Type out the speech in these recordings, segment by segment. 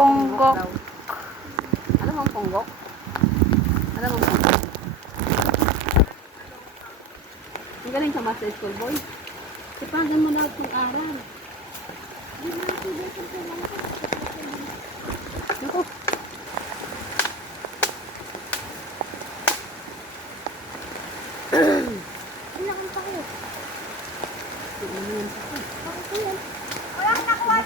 Ponggok. daw. Alam mo ang ponggok? Alam mo ang ponggok? Ang galing ka master school boy. Sipagan mo na itong aral. Naku. Ano kang pakyo? Ano yan pa ko? Bakit ko yan? Wala na nakuha.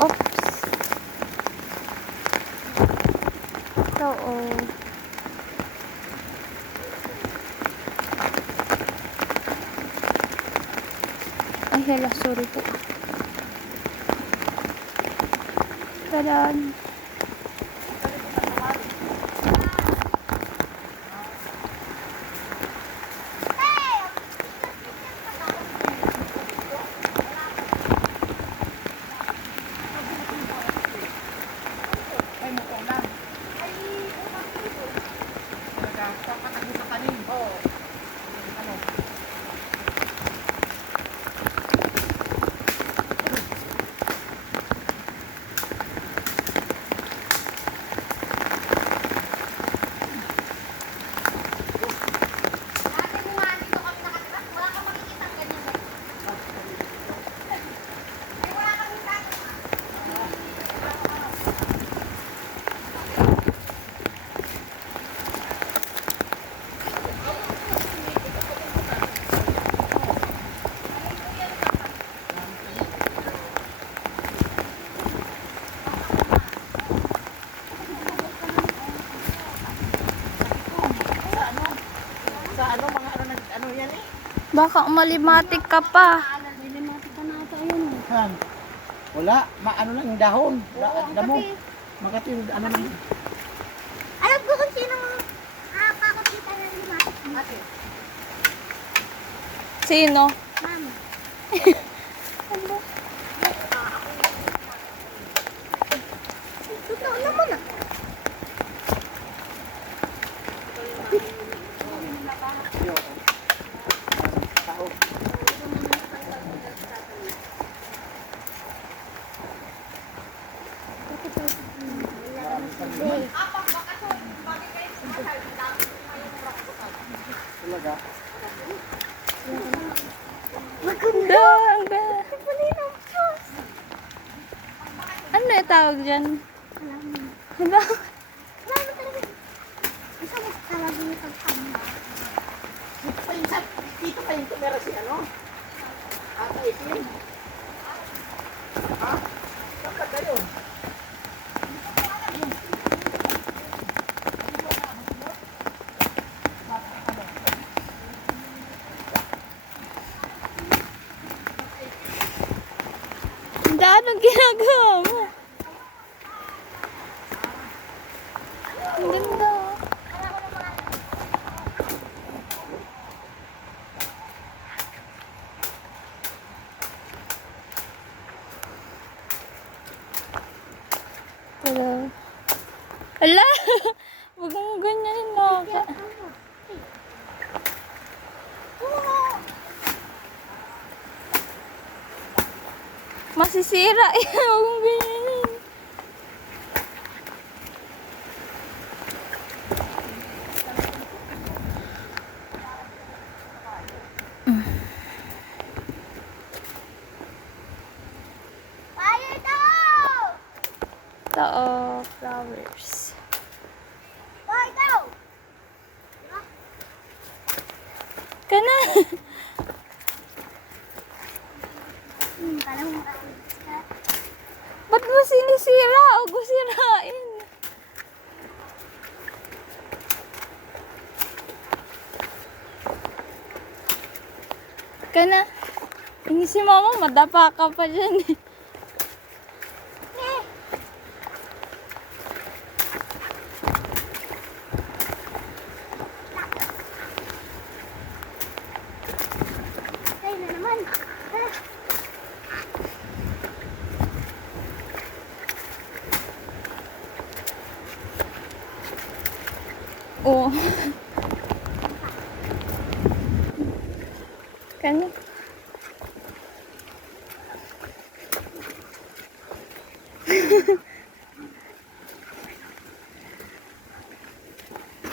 Oops. Ito, oh. Ay, hala, sorry po. Tadan. Ay, mukha na. Talaga, papatak mo sa tanim. Oo. Ano? Dati mo nga dito kami nakatira. Wala kang makikita ang ganyan. Ay, wala kang makikita. Sa ano, mga ano, ano yan eh? Baka malimatik ka pa. Nilimati ka na ata yun. Saan? Wala, ano lang yung dahon. Damo. Kasi, Makati yung ano lang. alam ko kung sino kakakita na limatik mo. Ate. Sino? Ma'am. Totoo naman ah. Yo. Tao. Talaga. Maganda. Ang ganda. Ano yung tawag dyan? Hala. Wala mo talaga. Isa mo talaga yung pagtamba. Dito pa yung dito pa yung tumira si ano? Ata itim. Ha? Bakit kayo? Hindi, anong ginagawa mo? Ang ganda. Hello. Ala! Huwag mo ganyanin mo. Masisira eh. Huwag mo ganyanin. Fire daw! Tao, flowers. Fire daw! Kana. Parang maraming ka. Ba't mo sinisira? Huwag mo sirain. Kana. Ini si mama, madapa ka pa dyan eh. Ay na naman. Hala. Oo. Kanya.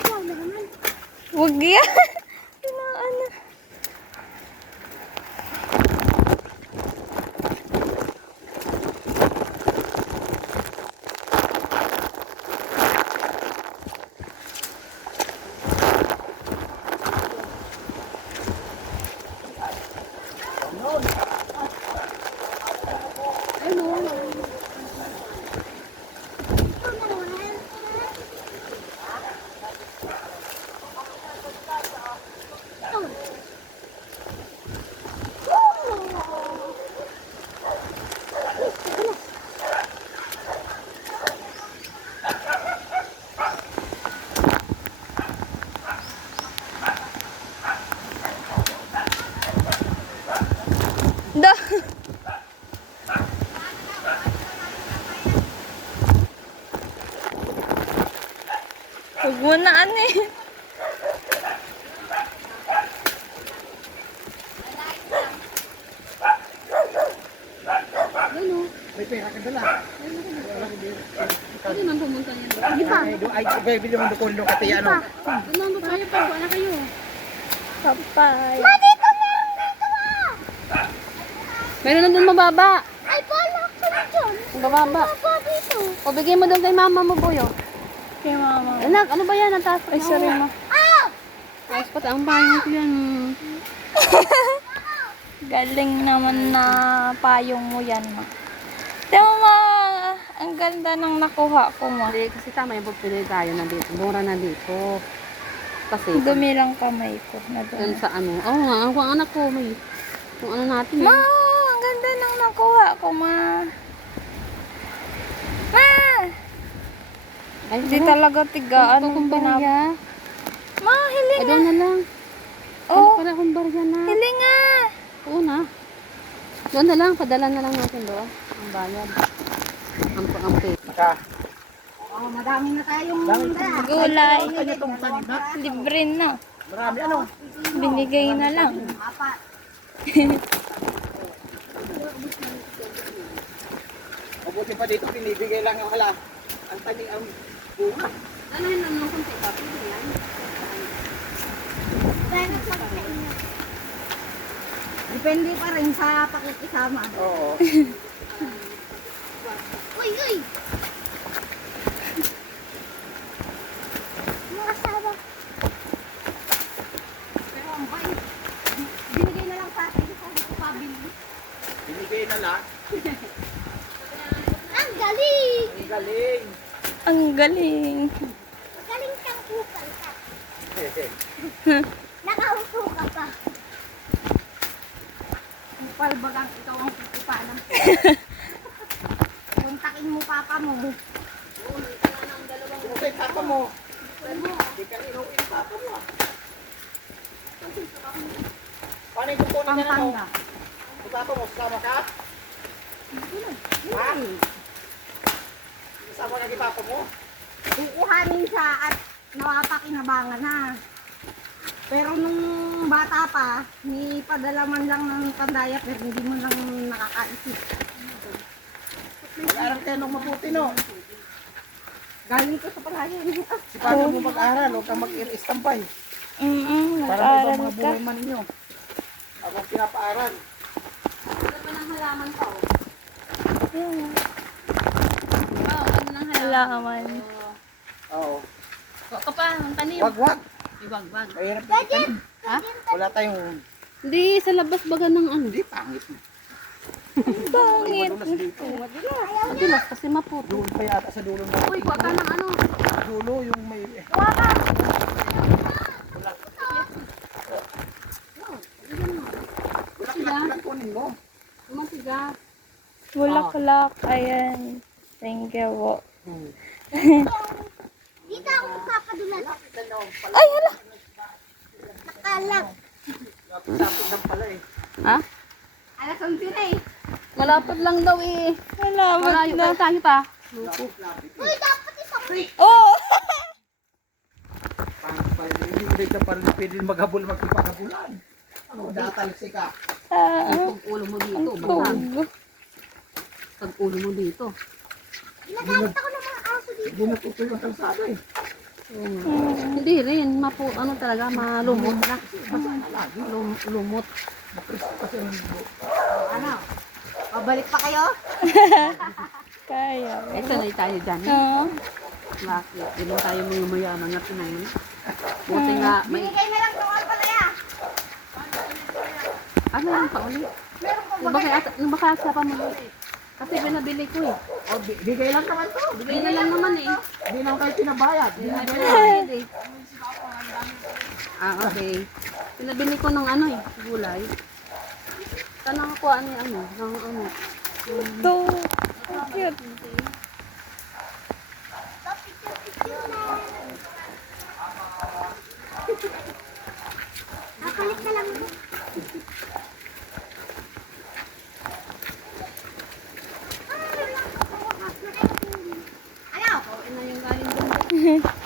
Wow naman. Huwag yan. Ano? Ito naman. Ito. Da. Huwag mo na eh. May pera ka dala. Pwede man pumunta niya doon. Hindi pa. Ay, bibili mo doon doon kati ano. Doon lang tayo pa. Wala kayo. Papay. Dito na! Dito ah! Meron na doon mababa. Ay, pala ko na dyan. Bababa. Baba dito. O, bigay mo doon kay mama mo, Boyo. Kay mama. Anak, ano ba yan? Ang taas. Ay, sorry ma. Ah! Ayos pa ang bayan ko yan. Galing naman na payong mo yan ma. Tama ma. Ang ganda ng nakuha ko ma. Hindi, kasi tama yung pagpili tayo na dito. Mura na dito. Kasi, Dumi lang kamay ko na yun doon. sa ano. Oo nga, ang anak ko, may, kung ano natin. Ma, ang ganda ng nakuha ko ma. Ma! Ay, Hindi talaga tigaan Ito ng kung pinap... barya. Ma, Ay, hiling doon na. na lang. Oh, Ano pala kung barya na? hiling nga. Oo na. Doon na lang, padala na lang natin doon. Ang bayad. Ang pay. Maka. Oh, madami na tayong Gulay. Kanya tong tanim na. Libre na. Marami ano. Binigay na lang. apat. Mabuti pa dito, pinibigay lang yung hala. Ang tanim, ang bunga. Ano yun ang nung kunti pa? Pwede yan. Pero sa inyo. Depende pa rin sa pakikisama. Oo. Uy, uy! Mga asawa. Pero ang bay, binigay na lang sa atin. Sabi ko pabili. Binigay na lang. Ang galing! Ang galing. Ang galing. Galing kang kupal ka. Nakaupo ka pa. Kupal bagang ikaw ang kukupanan. Puntakin mo papa mo. Kung sa'yo papa mo. Hindi ka inuwi yung papa mo. Paano yung kukunin na ano? Pampanga. Yung papa mo, kasama ka? Ha? Kasama ka yung papa mo? Kukuhanin siya at nawapakinabangan na. Pero nung bata pa, ni padala man lang ng pandaya pero hindi mo lang nakakaisip. Mag-aral kayo ng mabuti, no? Galing ko sa palayan dito. Si paano mo mag-aral, huwag kang mag-istampay. Para may ibang Nag-aaral mga ka. buhay man ninyo. Ako ang pinapaaral. Ano pa ng halaman pa? Yun. Wow, ano ng halaman? Halaman. Oo. Wag ka pa, ang tanim. Wag. Iwag-wag. Mahirap na itanim. Ha? Wala tayong... Hindi, sa labas baga ng ano. Hindi, pangit. Pangit. Madulas dito. Madulas kasi maputo. Doon pa yata sa dulo ng... Uy, kuha ka ng ano. Dulo, yung may... Bulak-bulak kunin mo. Masiga. Bulaklak. Ayan. Thank you po. Dito ako magpapadulas. Ay, hala. Nakalag. Lapit-lapit lang pala eh. Ha? Alas 11 na eh. Malapad lang daw eh. Salamat Malayo na. tayo pa. Uy, dapat isang Oh! Pangit pa yun. Hindi ka pa rin pwede maghabol, magpapagabulan. Ano, datalsik ka. Pag ulo mo dito, basag. Tug. Pag ulo mo dito. Ginagamit ako ng mga aso dito. Hindi natutuloy ang kalsada eh. Hindi rin, ano talaga, malumot na. Lumot. Ano? Pabalik pa kayo? Kaya. Eh, sanay tayo dyan. Oo. Bakit? Hindi lang tayo mga mayaman na Pinoy. Buti nga, may... Binigay na lang ng alpalaya. Ano yung pa ulit? Meron ko ba? Baka sa pamuli. Kasi binabili ko eh. O, bigay lang naman to. Bigay na lang naman eh. Hindi naman kayo pinabayad. Binabili eh. Ah, okay. Pinabili ko ng ano eh, gulay. Saan nakakuha ni ano, ng ano. Ito. Cute. Nakalik na lang mo. Ano? Ano yung galing doon?